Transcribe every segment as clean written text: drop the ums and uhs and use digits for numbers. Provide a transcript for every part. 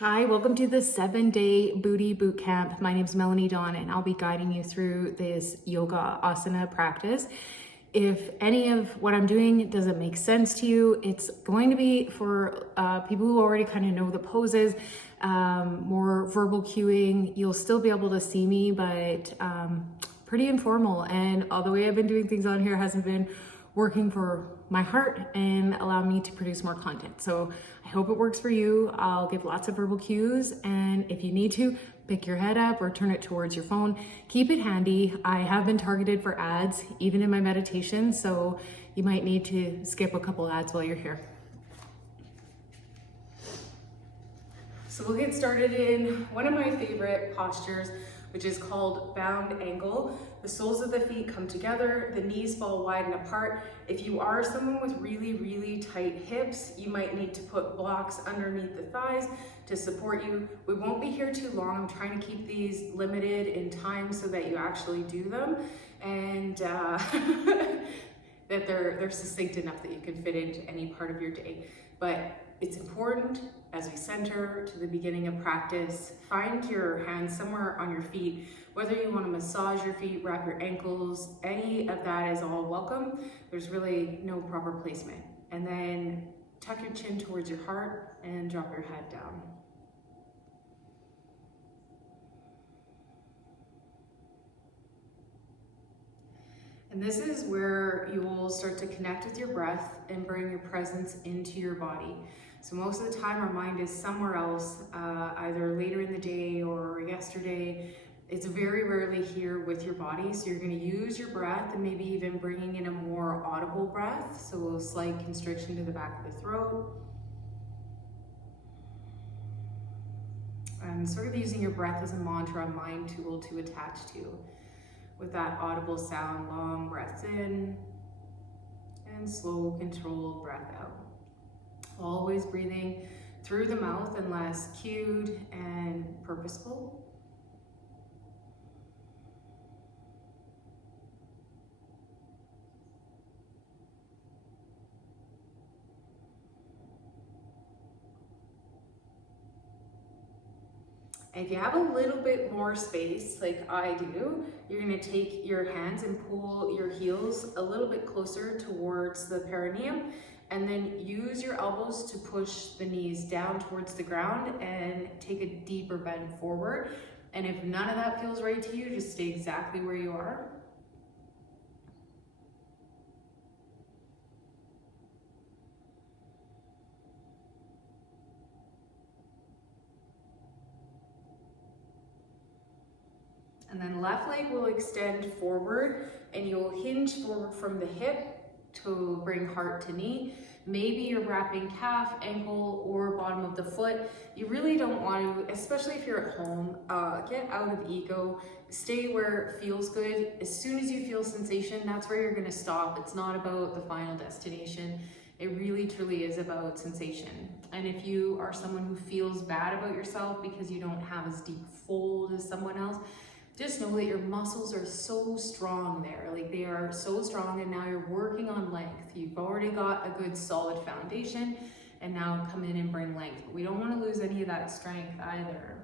Hi, welcome to the 7-day booty boot camp. My name is Melanie Dawn and I'll be guiding you through this yoga asana practice. If any of what I'm doing doesn't make sense to you, it's going to be for people who already kind of know the poses, more verbal cueing. You'll still be able to see me, but pretty informal. And all the way I've been doing things on here hasn't been working for my heart and allow me to produce more content. So I hope it works for you. I'll give lots of verbal cues, and if you need to, pick your head up or turn it towards your phone. Keep it handy. I have been targeted for ads, even in my meditation, so you might need to skip a couple ads while you're here. So we'll get started in one of my favorite postures, which is called bound angle. The soles of the feet come together, the knees fall wide and apart. If you are someone with really, really tight hips, you might need to put blocks underneath the thighs to support you. We won't be here too long. I'm trying to keep these limited in time so that you actually do them, and that they're succinct enough that you can fit into any part of your day. But it's important as we center to the beginning of practice, find your hands somewhere on your feet, whether you want to massage your feet, wrap your ankles, any of that is all welcome. There's really no proper placement. And then tuck your chin towards your heart and drop your head down. And this is where you will start to connect with your breath and bring your presence into your body. So most of the time our mind is somewhere else, either later in the day or yesterday. It's very rarely here with your body. So you're going to use your breath and maybe even bringing in a more audible breath. So a slight constriction to the back of the throat. And sort of using your breath as a mantra, a mind tool to attach to. With that audible sound, long breaths in and slow, controlled breath out. Always breathing through the mouth unless cued and purposeful. And if you have a little bit more space, like I do, you're gonna take your hands and pull your heels a little bit closer towards the perineum, and then use your elbows to push the knees down towards the ground and take a deeper bend forward. And if none of that feels right to you, just stay exactly where you are. And then left leg will extend forward and you'll hinge forward from the hip to bring heart to knee. Maybe you're wrapping calf, ankle, or bottom of the foot. You really don't want to, especially if you're at home, get out of ego, stay where it feels good. As soon as you feel sensation, that's where you're gonna stop. It's not about the final destination. It really truly is about sensation. And if you are someone who feels bad about yourself because you don't have as deep fold as someone else, just know that your muscles are so strong there. Like, they are so strong, and now you're working on length. You've already got a good solid foundation, and now come in and bring length. But we don't want to lose any of that strength either.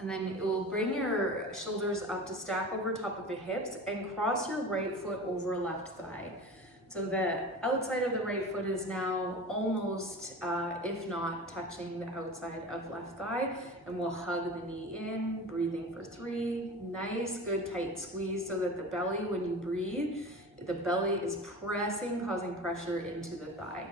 And then you'll bring your shoulders up to stack over top of your hips and cross your right foot over left thigh. So the outside of the right foot is now almost, if not touching the outside of left thigh, and we'll hug the knee in, breathing for 3. Nice, good, tight squeeze so that the belly, when you breathe, the belly is pressing, causing pressure into the thigh.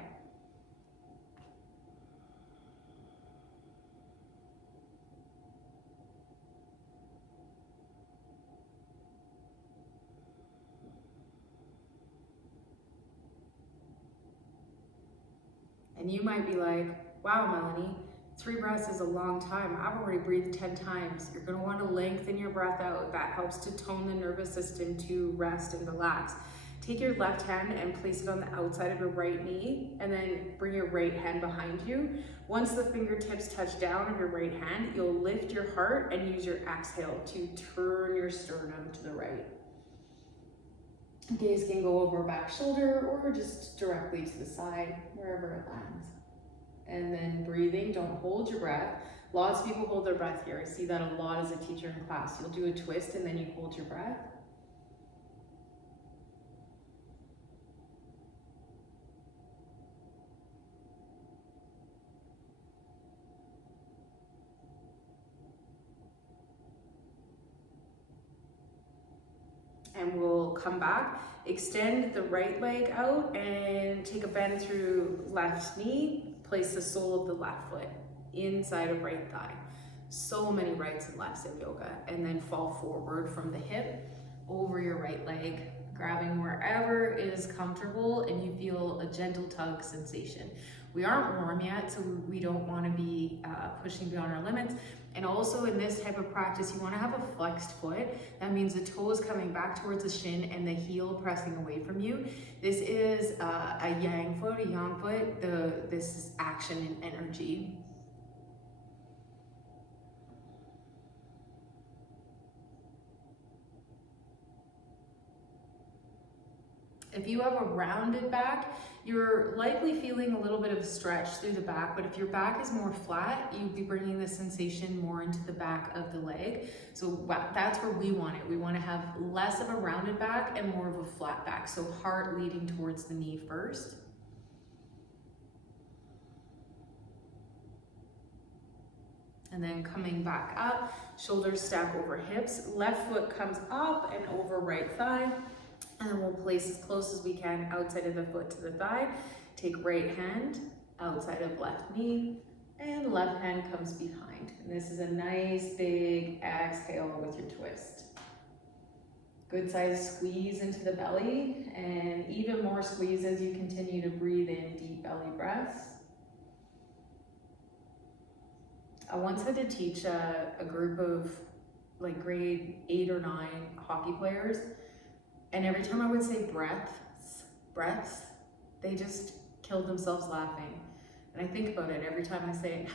And you might be like, wow, Melanie, 3 breaths is a long time. I've already breathed 10 times. You're gonna want to lengthen your breath out. That helps to tone the nervous system to rest and relax. Take your left hand and place it on the outside of your right knee, and then bring your right hand behind you. Once the fingertips touch down of your right hand, you'll lift your heart and use your exhale to turn your sternum to the right. Gaze can go over back shoulder or just directly to the side, wherever it lands. And then breathing, don't hold your breath. Lots of people hold their breath here. I see that a lot as a teacher in class. You'll do a twist and then you hold your breath. And we'll come back, extend the right leg out and take a bend through left knee, place the sole of the left foot inside of right thigh. So many rights and lefts in yoga. And then fall forward from the hip over your right leg, grabbing wherever is comfortable and you feel a gentle tug sensation. We aren't warm yet, so we don't want to be pushing beyond our limits. And also in this type of practice, you want to have a flexed foot. That means the toes coming back towards the shin and the heel pressing away from you. This is a yang foot, a yang foot. This is action and energy. If you have a rounded back, you're likely feeling a little bit of stretch through the back, but if your back is more flat, you'd be bringing the sensation more into the back of the leg. So that's where we want it. We want to have less of a rounded back and more of a flat back. So heart leading towards the knee first. And then coming back up, shoulders stack over hips, left foot comes up and over right thigh. And then we'll place as close as we can outside of the foot to the thigh. Take right hand outside of left knee and left hand comes behind. And this is a nice big exhale with your twist. Good size squeeze into the belly and even more squeeze as you continue to breathe in deep belly breaths. I once had to teach a group of like grade 8 or 9 hockey players. And every time I would say breaths, they just killed themselves laughing. And I think about it every time I say it.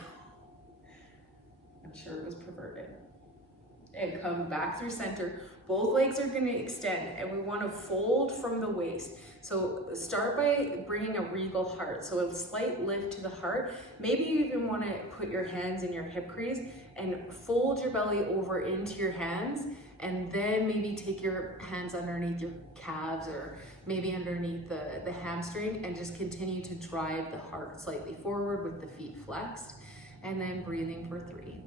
I'm sure it was perverted. And come back through center. Both legs are gonna extend and we wanna fold from the waist. So start by bringing a regal heart. So a slight lift to the heart. Maybe you even wanna put your hands in your hip crease and fold your belly over into your hands. And then maybe take your hands underneath your calves or maybe underneath the hamstring and just continue to drive the heart slightly forward with the feet flexed. And then breathing for 3.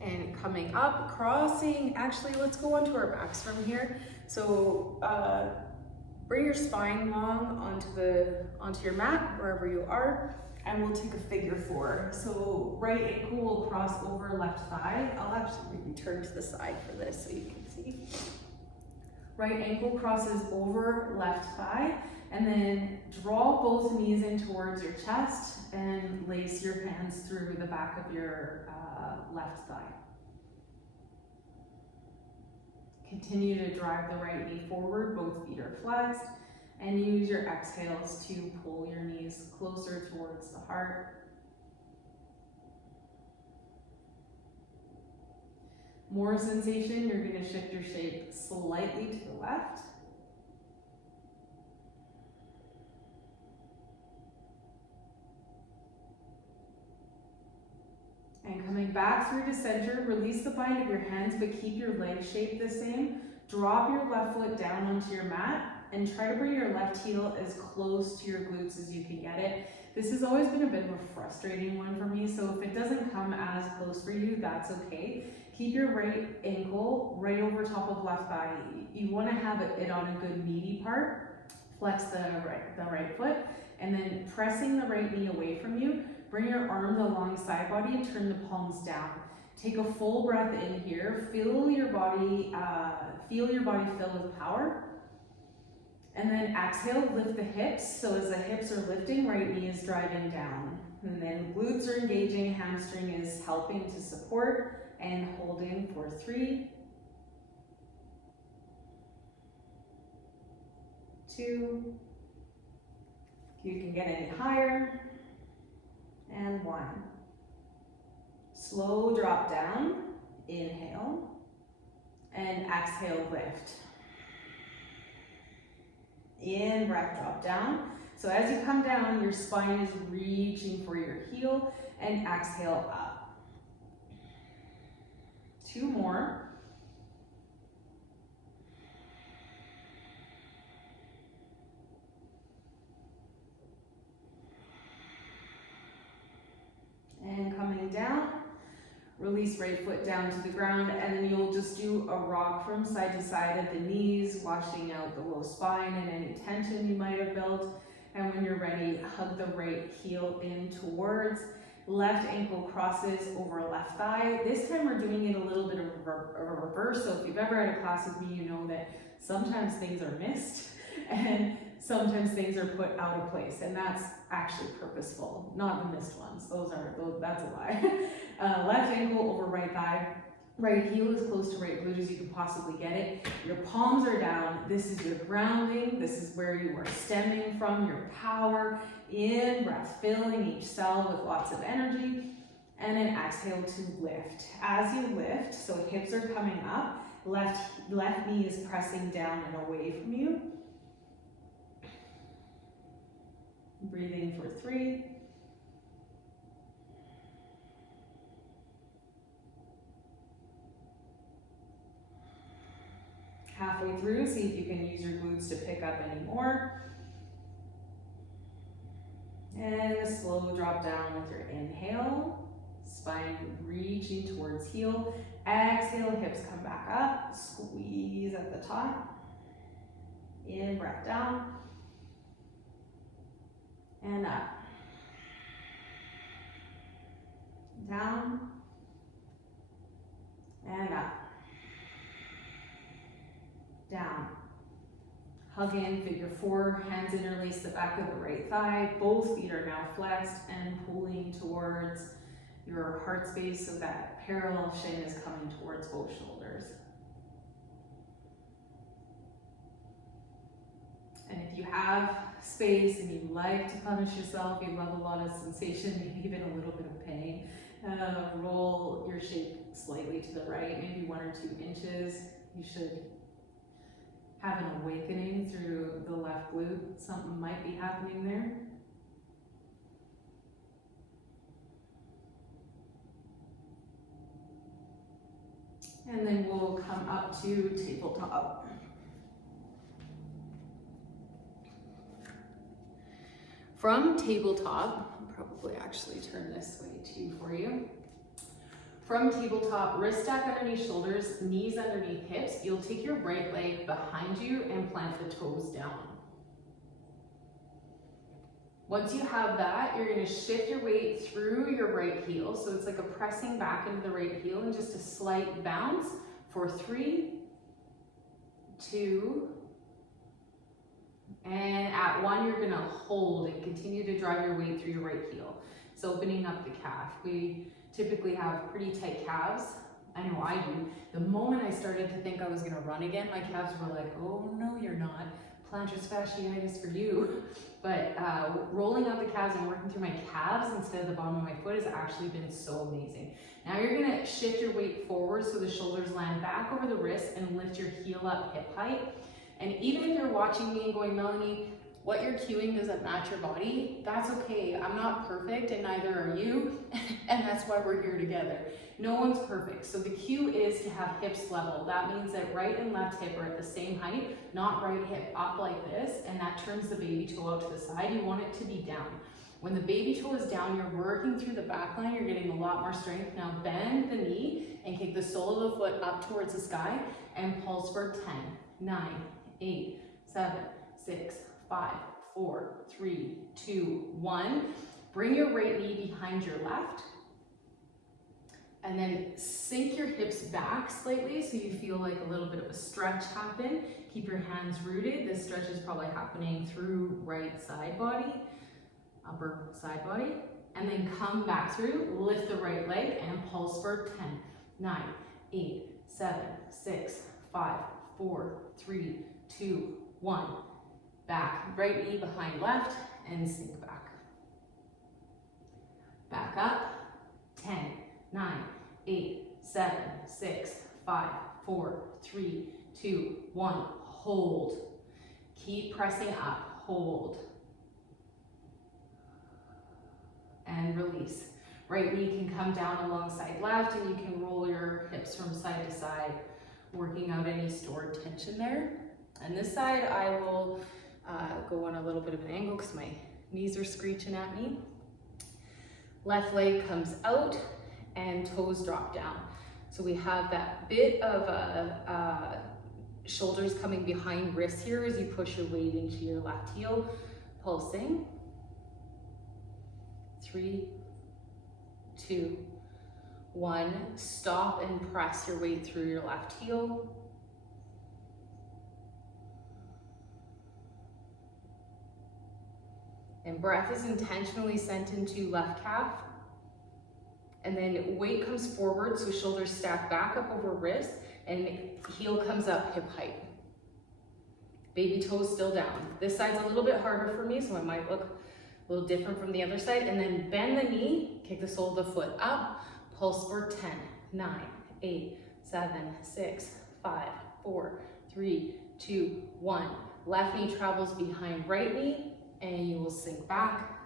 And coming up, crossing, actually let's go onto our backs from here. So bring your spine long onto your mat, wherever you are, and we'll take a figure 4. So right ankle will cross over left thigh. I'll actually maybe turn to the side for this so you can see. Right ankle crosses over left thigh, and then draw both knees in towards your chest and lace your hands through the back of your left thigh. Continue to drive the right knee forward, both feet are flexed, and use your exhales to pull your knees closer towards the heart. More sensation, you're going to shift your shape slightly to the left. And coming back through to center, release the bind of your hands, but keep your leg shape the same. Drop your left foot down onto your mat and try to bring your left heel as close to your glutes as you can get it. This has always been a bit of a frustrating one for me, so if it doesn't come as close for you, that's okay. Keep your right ankle right over top of left thigh. You want to have it on a good meaty part. Flex the right foot, and then pressing the right knee away from you, bring your arms along side body and turn the palms down. Take a full breath in here. Feel your body fill with power. And then exhale, lift the hips. So as the hips are lifting, right knee is driving down. And then glutes are engaging, hamstring is helping to support, and holding for 3, 2, If you can get any higher. And 1. Slow drop down, inhale, and exhale, lift. In breath, drop down. So as you come down, your spine is reaching for your heel, and exhale up. 2 more. And coming down, release right foot down to the ground, and then you'll just do a rock from side to side at the knees, washing out the low spine and any tension you might have built. And when you're ready, hug the right heel in towards, left ankle crosses over left thigh. This time we're doing it a little bit of a reverse, so if you've ever had a class with me, you know that sometimes things are missed, and sometimes things are put out of place, and that's actually purposeful, not the missed ones. That's a lie. Left ankle over right thigh. Right heel as close to right glute as you can possibly get it. Your palms are down. This is your grounding. This is where you are stemming from your power. In breath, filling each cell with lots of energy. And then exhale to lift. As you lift, so hips are coming up, left knee is pressing down and away from you. Breathing for 3. Halfway through, see if you can use your glutes to pick up any more. And a slow drop down with your inhale. Spine reaching towards heel. Exhale, hips come back up. Squeeze at the top. In, breath down. And up. Down. And up. Down. Hug in, figure 4, hands interlace the back of the right thigh. Both feet are now flexed and pulling towards your heart space so that parallel shin is coming towards both shoulders. And if you have space and you like to punish yourself, you love a lot of sensation, maybe even a little bit of pain, roll your shape slightly to the right, maybe 1 or 2 inches. You should have an awakening through the left glute. Something might be happening there. And then we'll come up to tabletop. From tabletop, I'll probably actually turn this way too for you. From tabletop, wrist stack underneath shoulders, knees underneath hips. You'll take your right leg behind you and plant the toes down. Once you have that, you're going to shift your weight through your right heel. So it's like a pressing back into the right heel and just a slight bounce for 3, 2, and at 1, you're going to hold and continue to drive your weight through your right heel. So opening up the calf. We typically have pretty tight calves. I know I do. The moment I started to think I was going to run again, my calves were like, oh no, you're not. Plantar fasciitis for you. But rolling out the calves and working through my calves instead of the bottom of my foot has actually been so amazing. Now you're going to shift your weight forward so the shoulders land back over the wrists and lift your heel up hip height. And even if you're watching me and going, Melanie, what you're cueing doesn't match your body, that's okay. I'm not perfect and neither are you, and that's why we're here together. No one's perfect. So the cue is to have hips level. That means that right and left hip are at the same height, not right hip up like this, and that turns the baby toe out to the side. You want it to be down. When the baby toe is down, you're working through the back line, you're getting a lot more strength. Now bend the knee and kick the sole of the foot up towards the sky and pulse for 10, 9, 8, 7, 6, 5, 4, 3, 2, 1. Bring your right knee behind your left. And then sink your hips back slightly so you feel like a little bit of a stretch happen. Keep your hands rooted. This stretch is probably happening through right side body, upper side body. And then come back through, lift the right leg and pulse for 10, 9, 8, 7, 6, 5, 4, 3, 2, 1. Back, right knee behind left, and sink back. Back up. 10, 9, 8, 7, 6, 5, 4, 3, 2, 1. Hold. Keep pressing up. Hold. And release. Right knee can come down alongside left, and you can roll your hips from side to side, working out any stored tension there. And this side, I will go on a little bit of an angle because my knees are screeching at me. Left leg comes out and toes drop down. So we have that bit of shoulders coming behind wrists here as you push your weight into your left heel, pulsing. 3, 2, 1. Stop and press your weight through your left heel. And breath is intentionally sent into left calf. And then weight comes forward, so shoulders stack back up over wrist, and heel comes up hip height. Baby toes still down. This side's a little bit harder for me, so it might look a little different from the other side. And then bend the knee, kick the sole of the foot up, pulse for 10, 9, 8, 7, 6, 5, 4, 3, 2, 1. Left knee travels behind right knee, and you will sink back.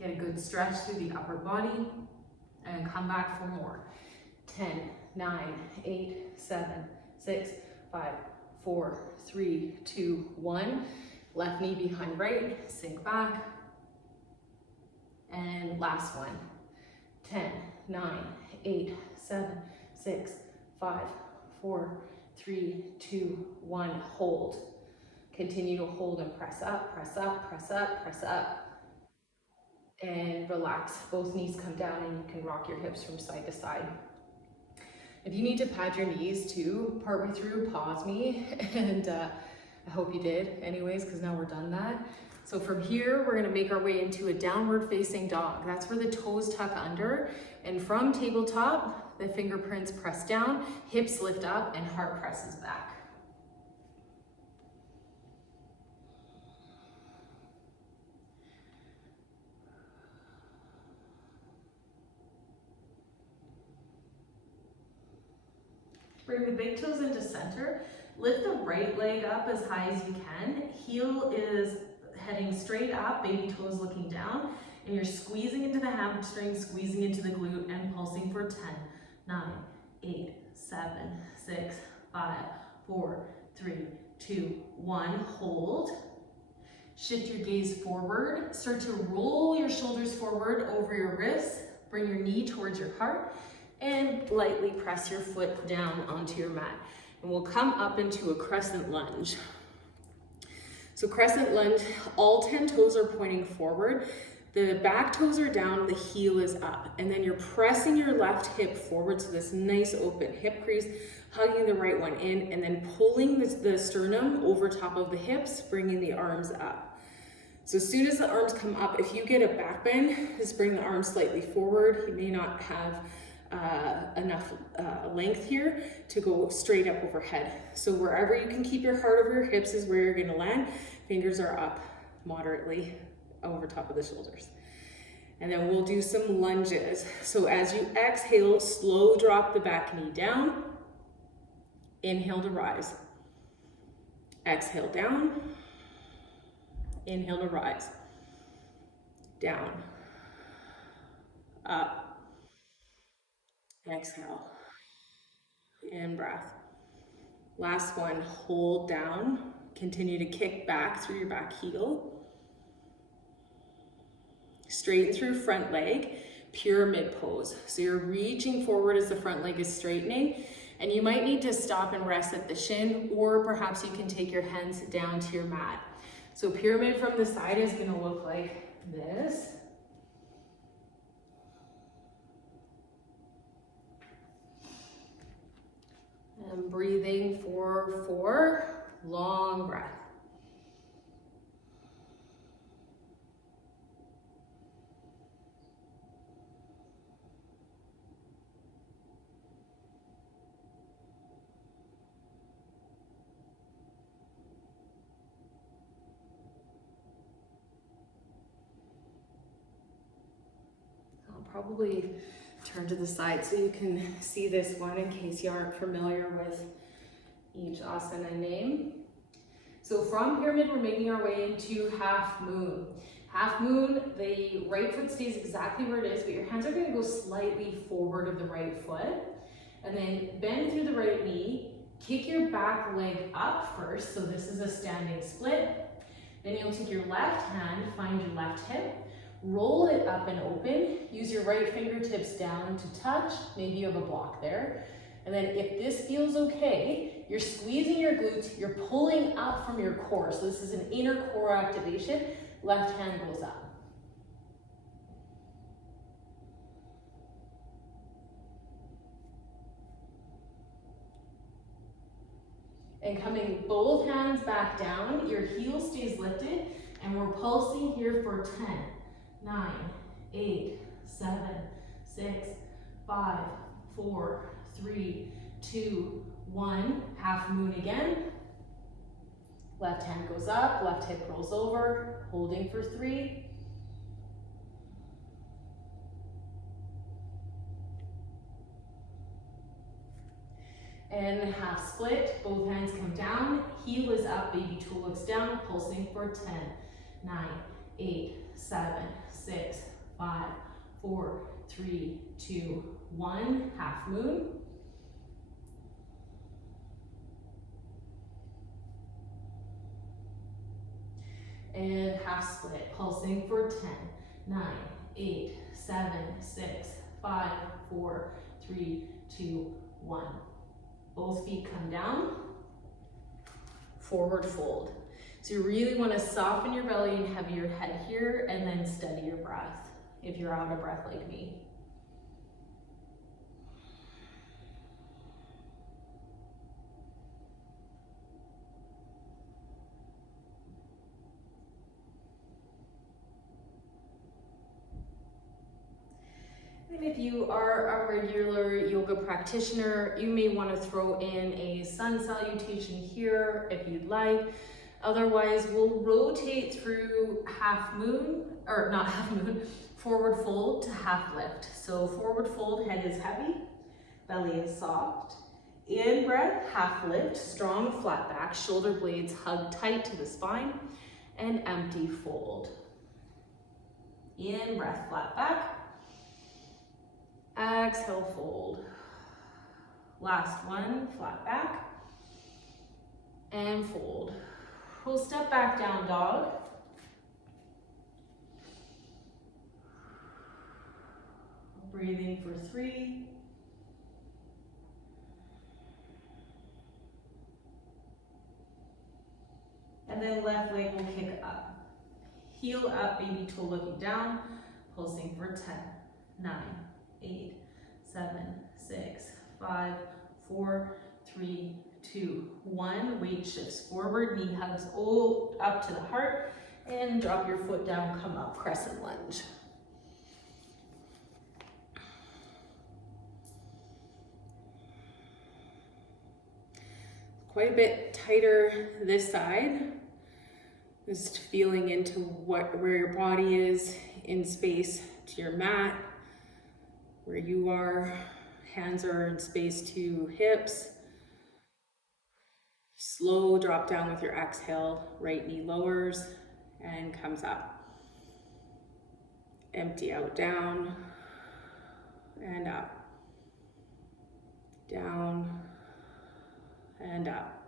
Get a good stretch through the upper body, and come back for more. 10, 9, 8, 7, 6, 5, 4, 3, 2, 1. Left knee behind right, sink back. And last one. 10, 9, 8, 7, 6, 5, 4, 3, 2, 1. Hold. Continue to hold and press up, press up, press up, press up. And relax. Both knees come down, and you can rock your hips from side to side. If you need to pad your knees too, partway through, pause me, and I hope you did anyways, because now we're done that. So from here, we're gonna make our way into a downward facing dog. That's where the toes tuck under, and from tabletop, the fingerprints press down, hips lift up, and heart presses back. Bring the big toes into center. Lift the right leg up as high as you can. Heel is heading straight up, baby toes looking down, and you're squeezing into the hamstring, squeezing into the glute, and pulsing for 10, 9, 8, 7, 6, 5, 4, 3, 2, 1. Hold. Shift your gaze forward. Start to roll your shoulders forward over your wrists. Bring your knee towards your heart, and lightly press your foot down onto your mat. And we'll come up into a crescent lunge. So crescent lunge, all 10 toes are pointing forward. The back toes are down, the heel is up. And then you're pressing your left hip forward, so this nice open hip crease, hugging the right one in, and then pulling the sternum over top of the hips, bringing the arms up. So as soon as the arms come up, if you get a back bend, just bring the arms slightly forward. You may not have enough length here to go straight up overhead. So wherever you can keep your heart over your hips is where you're going to land. Fingers are up moderately over top of the shoulders. And then we'll do some lunges. So as you exhale, slow drop the back knee down. Inhale to rise. Exhale down. Inhale to rise. Down. Up. Exhale, in breath. Last one, hold down. Continue to kick back through your back heel. Straighten through front leg, pyramid pose. So you're reaching forward as the front leg is straightening, and you might need to stop and rest at the shin, or perhaps you can take your hands down to your mat. So pyramid from the side is gonna look like this. And breathing for 4, long breath. probably turn to the side so you can see this one in case you aren't familiar with each asana name. So from pyramid, we're making our way into half moon. Half moon, the right foot stays exactly where it is, but your hands are going to go slightly forward of the right foot. And then bend through the right knee, kick your back leg up first, so this is a standing split. Then you'll take your left hand, find your left hip, roll it up and open, use your right fingertips down to touch, maybe you have a block there. And then if this feels okay, you're squeezing your glutes, you're pulling up from your core. So this is an inner core activation. Left hand goes up. And coming both hands back down, your heel stays lifted, and we're pulsing here for 10, 9, 8, 7, 6, 5, 4, 3, 2, 1. Half moon again. Left hand goes up, left hip rolls over, holding for 3. And half split, both hands come down, heel is up, baby toe looks down, pulsing for 10, 9, 8, 7, 6, 5, 4, 3, 2, 1. Half moon. And half split, pulsing for 10, 9, 8, 7, 6, 5, 4, 3, 2, 1. Both feet come down, forward fold. So you really want to soften your belly and have your head here, and then steady your breath if you're out of breath like me. And if you are a regular yoga practitioner, you may want to throw in a sun salutation here if you'd like. Otherwise, we'll rotate through half moon, or not half moon, forward fold to half lift. So forward fold, head is heavy, belly is soft. In breath, half lift, strong flat back, shoulder blades hug tight to the spine, and empty fold. In breath, flat back. Exhale, fold. Last one, flat back. And fold. We'll step back down dog. Breathing for 3. And then left leg will kick up. Heel up, baby toe looking down, pulsing for 10, 9, 8, 7, 6, 5, 4, 3, 2, 1. Weight shifts forward, knee hugs all up to the heart, and drop your foot down, come up, crescent lunge. Quite a bit tighter this side. Just feeling into where your body is in space to your mat, where you are. Hands are in space to hips. Slow drop down with your exhale. Right knee lowers and comes up. Empty out, down and up. Down and up.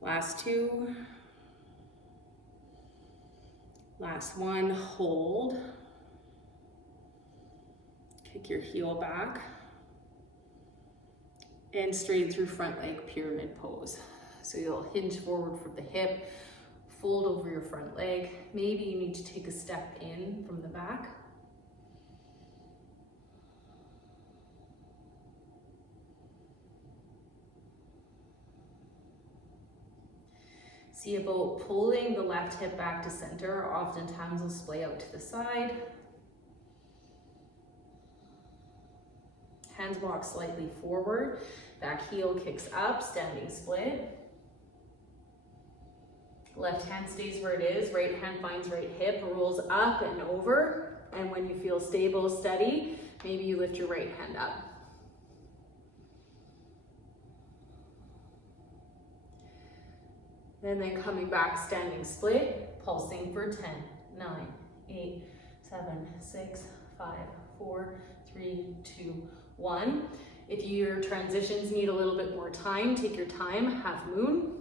Last 2. Last one, hold. Kick your heel back. And straight through front leg pyramid pose. So you'll hinge forward from the hip, fold over your front leg. Maybe you need to take a step in from the back. See about pulling the left hip back to center. Oftentimes will splay out to the side. Hands walk slightly forward. Back heel kicks up, standing split. Left hand stays where it is, right hand finds right hip, rolls up and over. And when you feel stable, steady, maybe you lift your right hand up. And then coming back, standing split, pulsing for 10, 9, 8, 7, 6, 5, 4, 3, 2, 1. If your transitions need a little bit more time, take your time, half moon.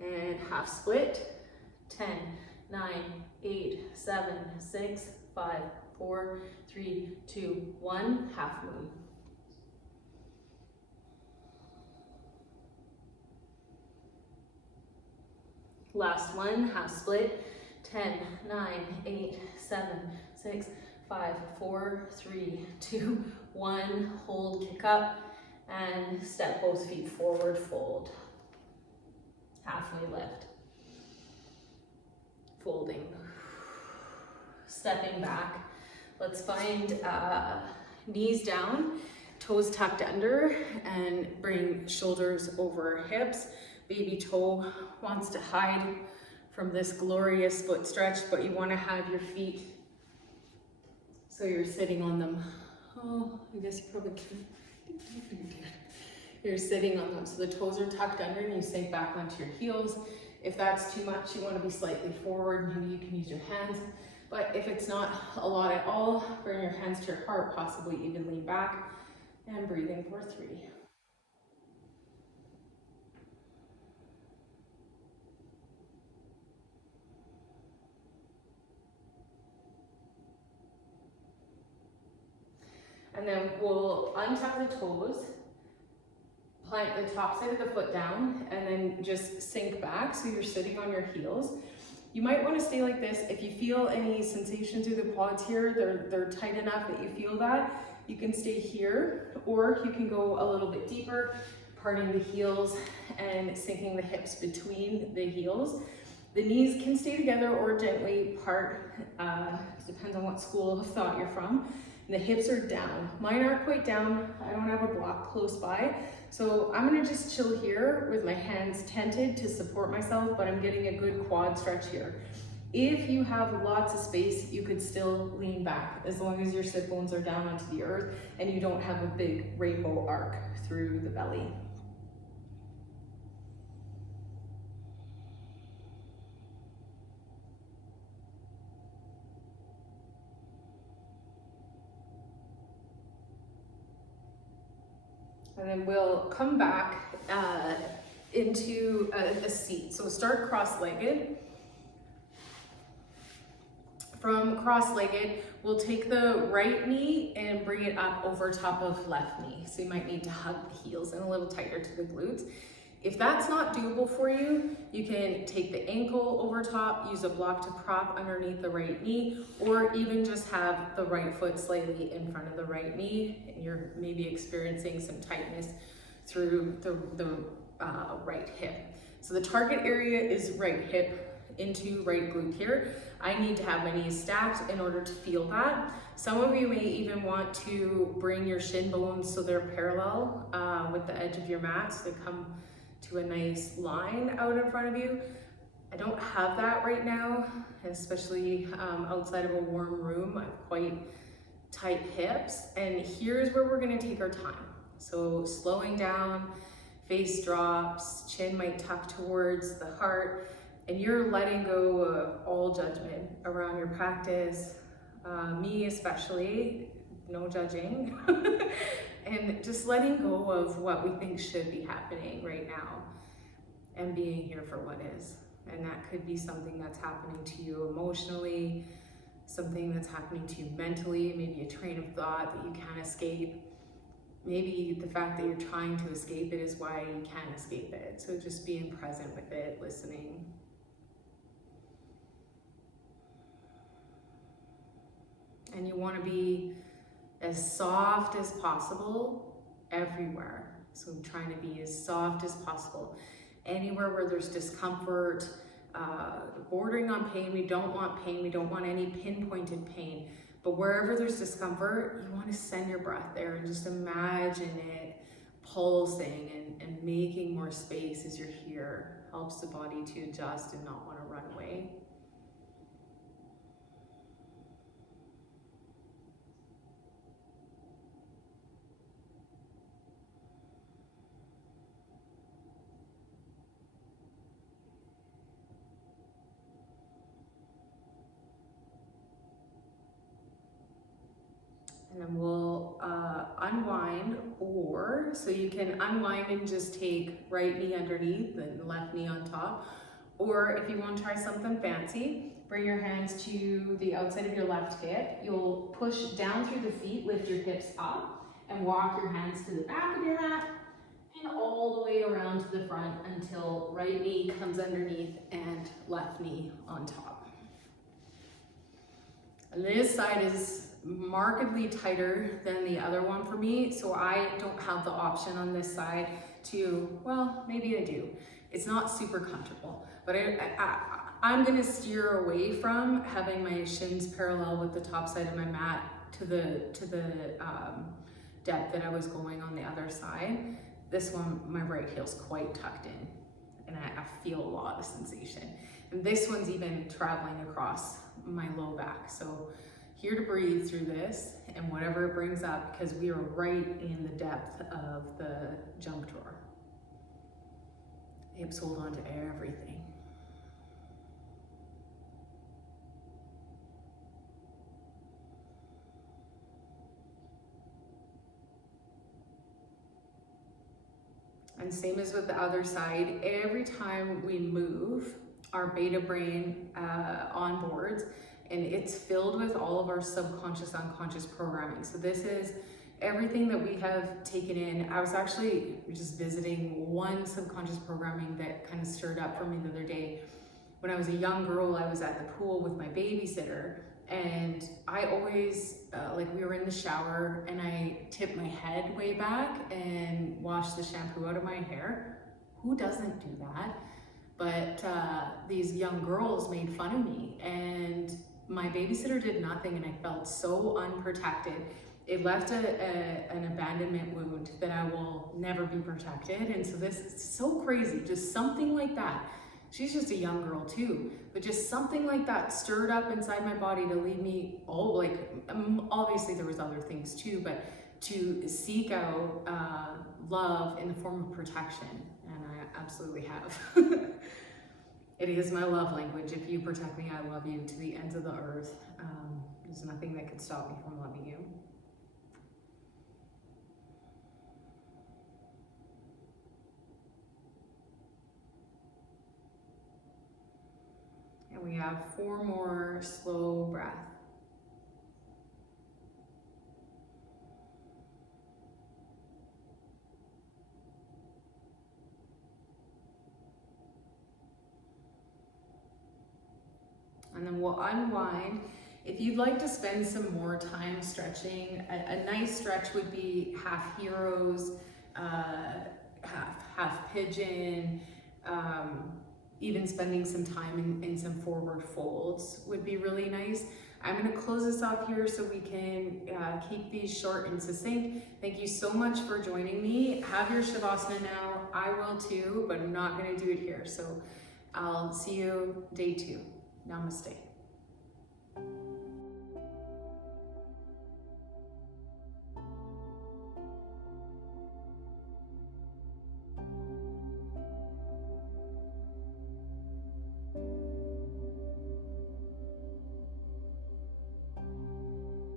And half split, 10, 9, 8, 7, 6, 5, 4, 3, 2, 1, half moon. Last one, half split, 10, 9, 8, 7, 6, 5, 4, 3, 2, 1, hold, kick up, and step both feet forward, fold. Halfway lift. Folding. Stepping back. Let's find knees down, toes tucked under, and bring shoulders over hips. Baby toe wants to hide from this glorious foot stretch, but you want to have your feet so you're sitting on them. Oh, I guess you probably can. You're sitting on them, so the toes are tucked under and you sink back onto your heels. If that's too much, you want to be slightly forward. Maybe you can use your hands, but if it's not a lot at all, bring your hands to your heart, possibly even lean back, and breathing for 3. And then we'll untuck the toes, plant the top side of the foot down, and then just sink back so you're sitting on your heels. You might want to stay like this. If you feel any sensation through the quads here, they're tight enough that you feel that, you can stay here, or you can go a little bit deeper, parting the heels and sinking the hips between the heels. The knees can stay together or gently part, depends on what school of thought you're from. And the hips are down. Mine aren't quite down. I don't have a block close by. So I'm gonna just chill here with my hands tented to support myself, but I'm getting a good quad stretch here. If you have lots of space, you could still lean back as long as your sit bones are down onto the earth and you don't have a big rainbow arc through the belly. And then we'll come back into a seat. So start cross-legged. From cross-legged, we'll take the right knee and bring it up over top of left knee. So you might need to hug the heels in a little tighter to the glutes. If that's not doable for you, you can take the ankle over top, use a block to prop underneath the right knee, or even just have the right foot slightly in front of the right knee, and you're maybe experiencing some tightness through the right hip. So the target area is right hip into right glute here. I need to have my knees stacked in order to feel that. Some of you may even want to bring your shin bones so they're parallel with the edge of your mat, so they come to a nice line out in front of you. I don't have that right now, especially outside of a warm room. I have quite tight hips, and here's where we're gonna take our time. So slowing down, face drops, chin might tuck towards the heart, and you're letting go of all judgment around your practice, me especially, no judging. And just letting go of what we think should be happening right now and being here for what is. And that could be something that's happening to you emotionally, something that's happening to you mentally, maybe a train of thought that you can't escape. Maybe the fact that you're trying to escape it is why you can't escape it. So just being present with it, listening. And you want to be as soft as possible everywhere. So I'm trying to be as soft as possible. Anywhere where there's discomfort, bordering on pain, we don't want pain, we don't want any pinpointed pain. But wherever there's discomfort, you want to send your breath there and just imagine it pulsing and making more space as you're here. Helps the body to adjust and not want to run away. And then we'll unwind, or so you can unwind and just take right knee underneath and left knee on top. Or if you want to try something fancy, bring your hands to the outside of your left hip. You'll push down through the feet, lift your hips up, and walk your hands to the back of your mat and all the way around to the front until right knee comes underneath and left knee on top. And this side is markedly tighter than the other one for me, so I don't have the option on this side to, well, maybe I do. It's not super comfortable, but I'm gonna steer away from having my shins parallel with the top side of my mat to the depth that I was going on the other side. This one, my right heel's quite tucked in, and I feel a lot of sensation. And this one's even traveling across my low back. So here to breathe through this and whatever it brings up, because we are right in the depth of the jump drawer. Hips hold on to everything. And same as with the other side, every time we move, our beta brain onboards, and it's filled with all of our subconscious, unconscious programming. So this is everything that we have taken in. I was actually just visiting one subconscious programming that kind of stirred up for me the other day. When I was a young girl, I was at the pool with my babysitter, and I always, like we were in the shower and I tipped my head way back and washed the shampoo out of my hair. Who doesn't do that? But these young girls made fun of me, and my babysitter did nothing, and I felt so unprotected. It left an abandonment wound that I will never be protected. And so this is so crazy, just something like that. She's just a young girl too, but just something like that stirred up inside my body to leave me obviously there was other things too, but to seek out love in the form of protection. And I absolutely have. It is my love language. If you protect me, I love you to the ends of the earth. There's nothing that could stop me from loving you. And we have 4 more slow breaths. And then we'll unwind. If you'd like to spend some more time stretching, a nice stretch would be half heroes, half pigeon, even spending some time in some forward folds would be really nice. I'm going to close this off here so we can keep these short and succinct. Thank you so much for joining me. Have your Shavasana now. I will too, but I'm not going to do it here. So I'll see you day 2. Namaste.